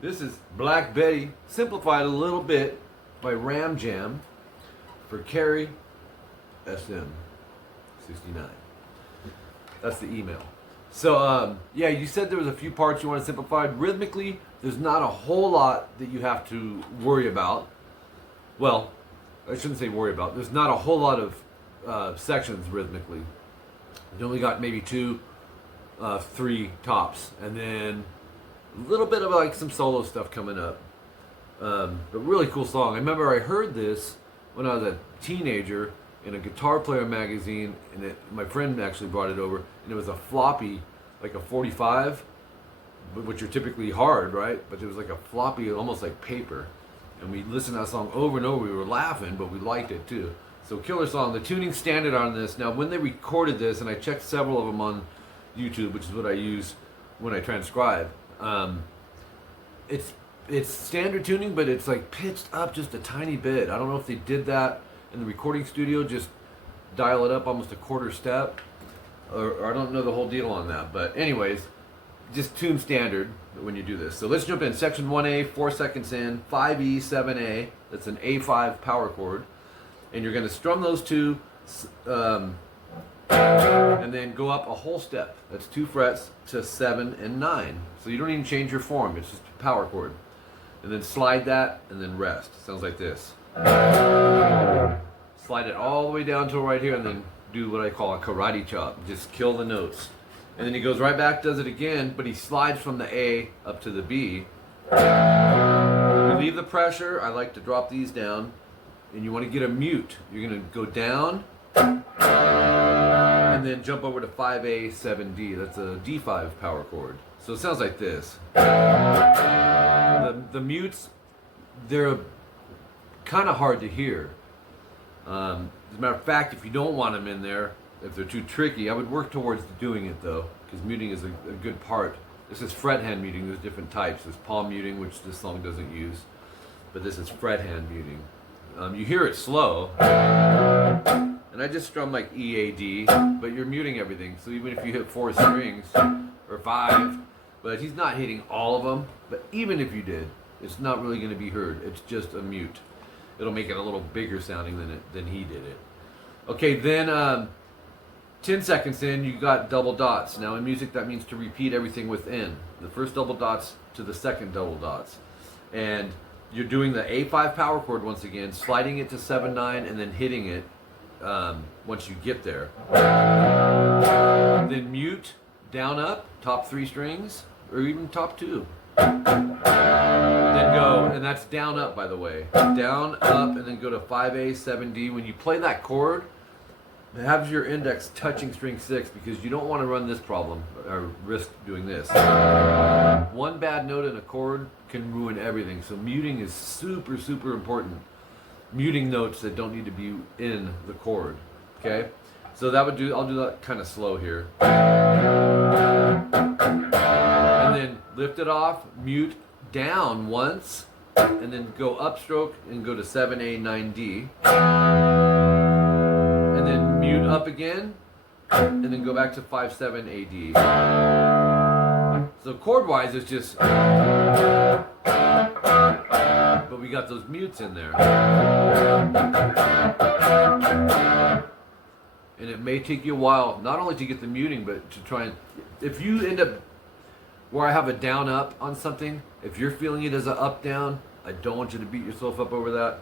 This is Black Betty, simplified a little bit by Ram Jam for Carrie SM 69. That's the email. So, yeah, you said there was a few parts you want to simplify. Rhythmically, there's not a whole lot that you have to worry about. Well, I shouldn't say worry about. There's not a whole lot of sections rhythmically. You only got maybe 2, 3 tops, and then a little bit of like some solo stuff coming up. But really cool song. I remember I heard this when I was a teenager in a Guitar Player magazine, and my friend actually brought it over, and it was a floppy, like a 45, which are typically hard, right? But it was like a floppy, almost like paper. And we listened to that song over and over. We were laughing, but we liked it too. So killer song. The tuning standard on this. Now, when they recorded this, and I checked several of them on YouTube, which is what I use when I transcribe, it's standard tuning, but it's like pitched up just a tiny bit. I don't know if they did that in the recording studio, just dial it up almost a quarter step, or I don't know the whole deal on that. But anyways, just tune standard when you do this. So let's jump in. Section 1A, 4 seconds in, 5E, 7A. That's an A5 power chord, and you're going to strum those two, and then go up a whole step. That's 2 frets to 7 and 9. So you don't even change your form. It's just a power chord. And then slide that, and then rest. Sounds like this. Slide it all the way down to right here, and then do what I call a karate chop. Just kill the notes. And then he goes right back, does it again, but he slides from the A up to the B. Relieve the pressure. I like to drop these down. And you want to get a mute. You're going to go down, and then jump over to 5A, 7D. That's a D5 power chord. So it sounds like this. The mutes, they're kind of hard to hear. As a matter of fact, if you don't want them in there, if they're too tricky, I would work towards doing it though, because muting is a good part. This is fret hand muting. There's different types. There's palm muting, which this song doesn't use, but this is fret hand muting. You hear it slow, and I just strum like E, A, D, but you're muting everything. So even if you hit 4 strings or 5, but he's not hitting all of them. But even if you did, it's not really going to be heard. It's just a mute. It'll make it a little bigger sounding than he did it. Okay, then 10 seconds in, you got double dots. Now in music, that means to repeat everything within. The first double dots to the second double dots. And you're doing the A5 power chord once again, sliding it to 7/9, and then hitting it once you get there. Then mute, down, up, top 3 strings, or even top 2. Then go, and that's down, up, by the way. Down, up, and then go to 5A, 7D. When you play that chord, have your index touching string 6, because you don't want to run this problem or risk doing this. One bad note in a chord can ruin everything. So muting is super, super important. Muting notes that don't need to be in the chord. Okay? So that would do, I'll do that kind of slow here. And then lift it off, mute down once, and then go upstroke and go to 7A, 9D. And then mute up again, and then go back to 5, 7, AD. So chord-wise, it's just, but we got those mutes in there. And it may take you a while, not only to get the muting, but to try and, if you end up where I have a down-up on something, if you're feeling it as an up-down, I don't want you to beat yourself up over that.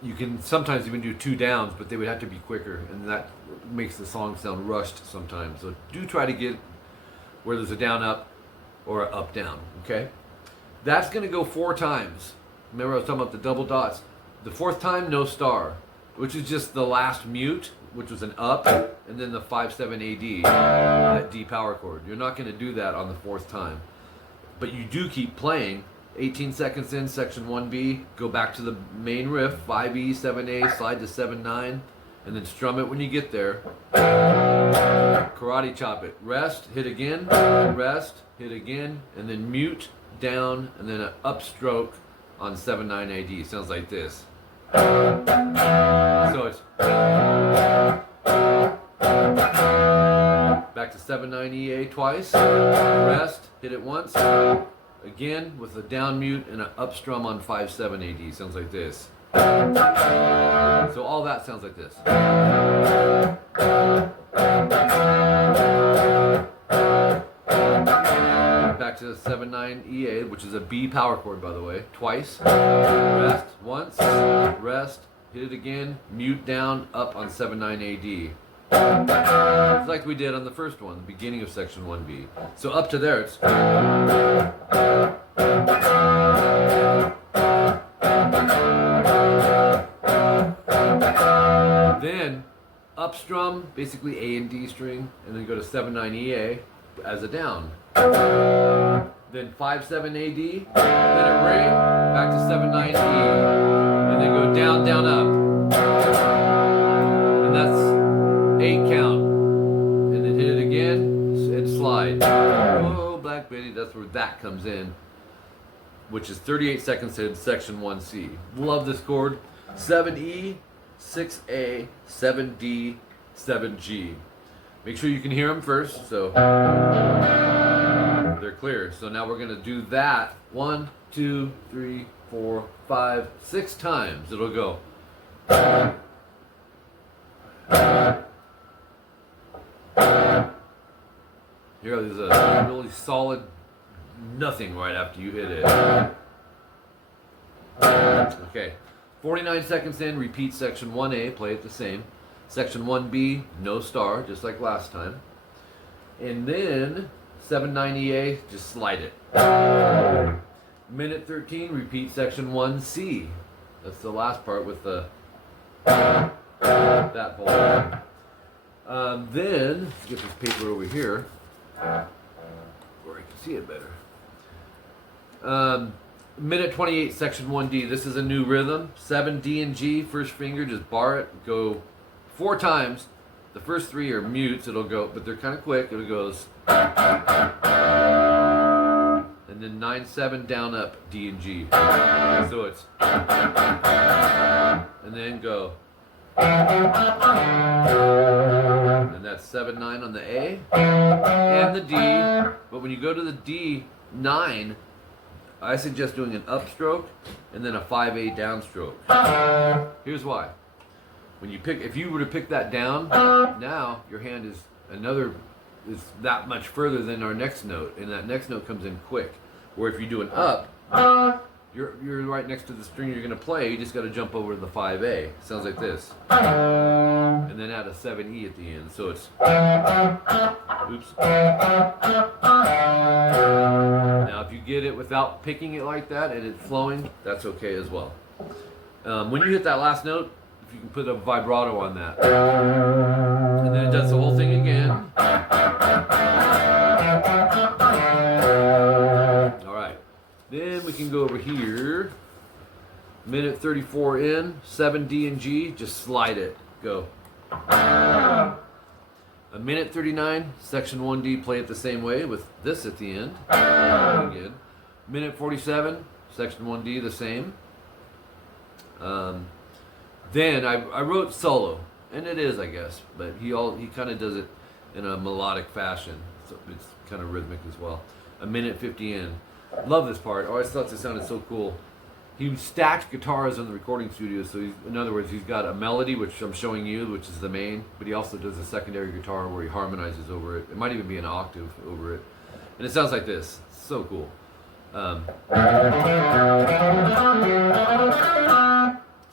You can sometimes even do 2 downs, but they would have to be quicker, and that makes the song sound rushed sometimes. So do try to get where there's a down up or an up down. Okay, that's going to go 4 times. Remember I was talking about the double dots. The 4th time, no star, which is just the last mute which was an up, and then the 5/7 AD, that D power chord. You're not going to do that on the fourth time. But you do keep playing. 18 seconds in, section 1B, go back to the main riff, 5E, 7A, slide to 7/9, and then strum it when you get there. Karate chop it. Rest, hit again, rest, hit again, and then mute, down, and then an upstroke on 7/9 AD. Sounds like this. So it's back to 7/9 EA twice, rest, hit it once, again with a down mute and an up strum on 5/7 AD. Sounds like this. So all that sounds like this. Back to the 7/9 EA, which is a B power chord, by the way, twice, rest once, rest, hit it again, mute down, up on 7/9 AD. It's like we did on the first one, the beginning of section 1B. So up to there, it's then up strum, basically A and D string, and then go to 7/9 EA as a down. Then 5/7 AD, then a ring, back to 7/9 E, and then go down, down, up. And that's 8 count. And then hit it again and slide. Oh, Black Betty, that's where that comes in, which is 38 seconds in section 1C. Love this chord. 7E, 6A, 7D, 7G. Make sure you can hear them first, so they're clear. So now we're going to do that 1, 2, 3, 4, 5, 6 times. It'll go. Here, there's a really solid nothing right after you hit it. Okay, 49 seconds in, repeat section 1A, play it the same. Section 1B, no star, just like last time. And then 7/9 EA, just slide it. Minute 13, repeat section 1C. That's the last part with the that ball. Then, let's get this paper over here where I can see it better. Minute 28, section 1D. This is a new rhythm. 7 D and G, first finger, just bar it, go 4 times. The first 3 are mutes, it'll go, but they're kind of quick. It goes, and then 9/7 down up D and G. So it's, and then go, and that's 7/9 on the A and the D. But when you go to the D9, I suggest doing an upstroke and then a 5/8 downstroke. Here's why. When you pick, if you were to pick that down, now your hand is that much further than our next note, and that next note comes in quick. Where if you do an up, you're right next to the string you're going to play. You just got to jump over to the 5/A. Sounds like this, and then add a 7E at the end. So it's oops. Now, if you get it without picking it like that and it's flowing, that's okay as well. When you hit that last note, if you can put a vibrato on that, and then it does the whole thing again. All right, then we can go over here. Minute 34 in, 7 D and G, just slide it, go. A minute 39, section 1D, play it the same way with this at the end. Again. Minute 47, section 1D, the same. Then I wrote solo, and it is, I guess, but he kind of does it in a melodic fashion, so it's kind of rhythmic as well. A minute 50 in. Love this part. I always thought this sounded so cool. He stacked guitars in the recording studio, so in other words, he's got a melody, which I'm showing you, which is the main, but he also does a secondary guitar where he harmonizes over it. It might even be an octave over it. And it sounds like this. It's so cool.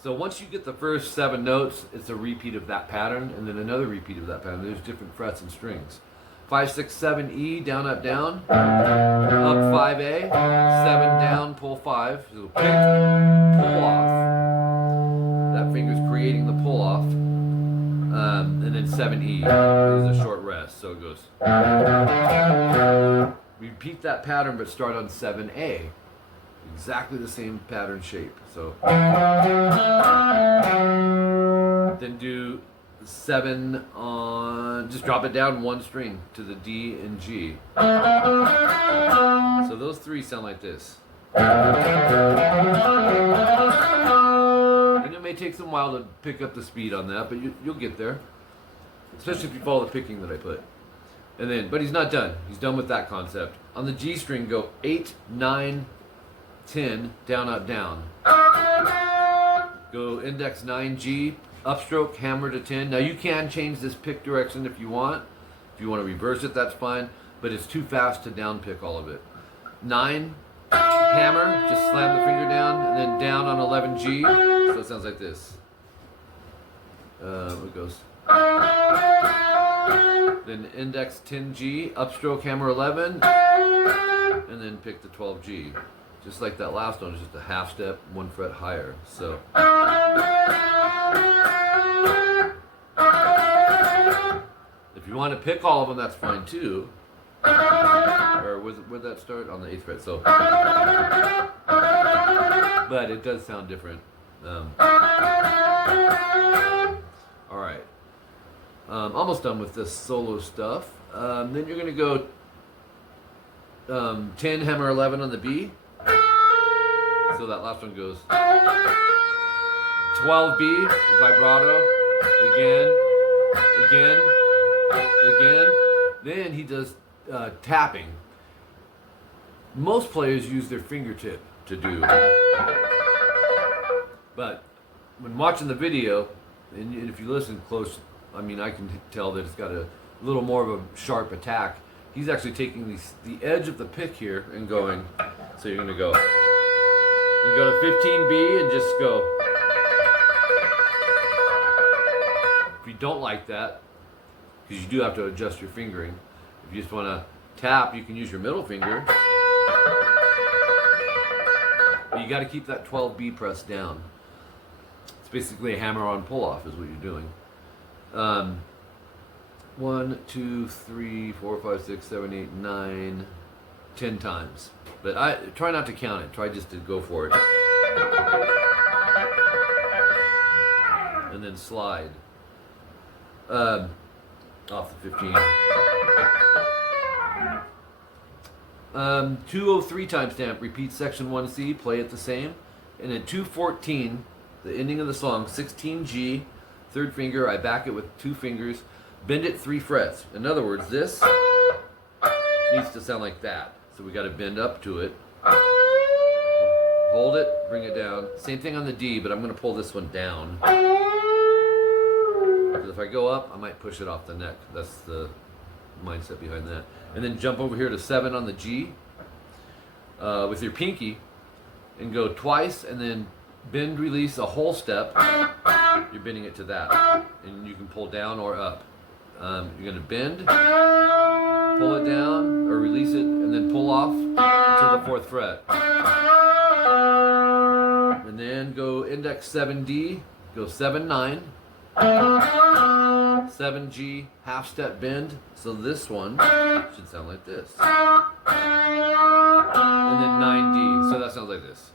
So once you get the first 7 notes, it's a repeat of that pattern, and then another repeat of that pattern. There's different frets and strings. 5, 6, 7, E, down, up, down. Up 5A, 7 down, pull 5. So pick, pull off. That finger's creating the pull off. and then 7E is a short rest, so it goes. Repeat that pattern, but start on 7A. Exactly the same pattern shape. So then do 7 on, just drop it down one string to the D and G. So those three sound like this. And it may take some while to pick up the speed on that, but you'll get there. Especially if you follow the picking that I put. And then, but he's not done. He's done with that concept. On the G string, go 8, 9, 10, down, up, down. Go index 9, G, upstroke, hammer to 10. Now you can change this pick direction if you want. If you want to reverse it, that's fine. But it's too fast to down pick all of it. 9, hammer, just slam the finger down, and then down on 11, G. So it sounds like this. It goes. Then index 10G, upstroke, hammer 11, and then pick the 12G. Just like that last one, it's just a half step, 1 fret higher. So. If you want to pick all of them, that's fine too. Or where'd that start? On the 8th fret. So. But it does sound different. Alright. Almost done with this solo stuff. Then you're going to go 10, hammer 11 on the B. So that last one goes 12B, vibrato, again. Then he does tapping. Most players use their fingertip to do. But when watching the video, and if you listen close, I mean, I can tell that it's got a little more of a sharp attack. He's actually taking the edge of the pick here and going, so you're going to go. You go to 15B and just go. If you don't like that, because you do have to adjust your fingering, if you just want to tap, you can use your middle finger. But you got to keep that 12B pressed down. It's basically a hammer-on pull-off is what you're doing. 1, 2, 3, 4, 5, 6, 7, 8, 9, 10 times. But I try not to count it. Try just to go for it. And then slide. Off the 15. 203 timestamp. Repeat section 1C. Play it the same. And then 214, the ending of the song, 16G, third finger. I back it with 2 fingers. Bend it 3 frets. In other words, this needs to sound like that. So we got to bend up to it. Hold it, bring it down. Same thing on the D, but I'm going to pull this one down. Because if I go up, I might push it off the neck. That's the mindset behind that. And then jump over here to 7 on the G with your pinky and go twice and then bend, release a whole step. You're bending it to that. And you can pull down or up. You're going to bend, pull it down, or release it, and then pull off to the 4th fret. And then go index 7D, go 7, 9, 7G, half step bend. So this one should sound like this. And then 9D, so that sounds like this.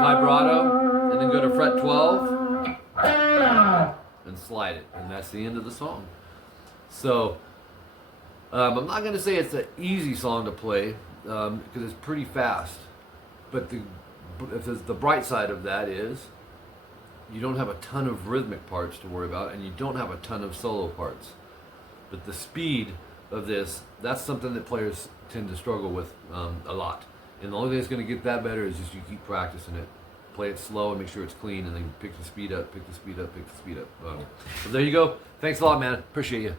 Vibrato, and then go to fret 12. And slide it, and that's the end of the song. So I'm not going to say it's an easy song to play because it's pretty fast, but the bright side of that is you don't have a ton of rhythmic parts to worry about, and you don't have a ton of solo parts. But the speed of this, that's something that players tend to struggle with a lot, and the only thing that's going to get that better is just you keep practicing it. Play it slow and make sure it's clean, and then pick the speed up, pick the speed up, pick the speed up. So there you go. Thanks a lot, man. Appreciate you.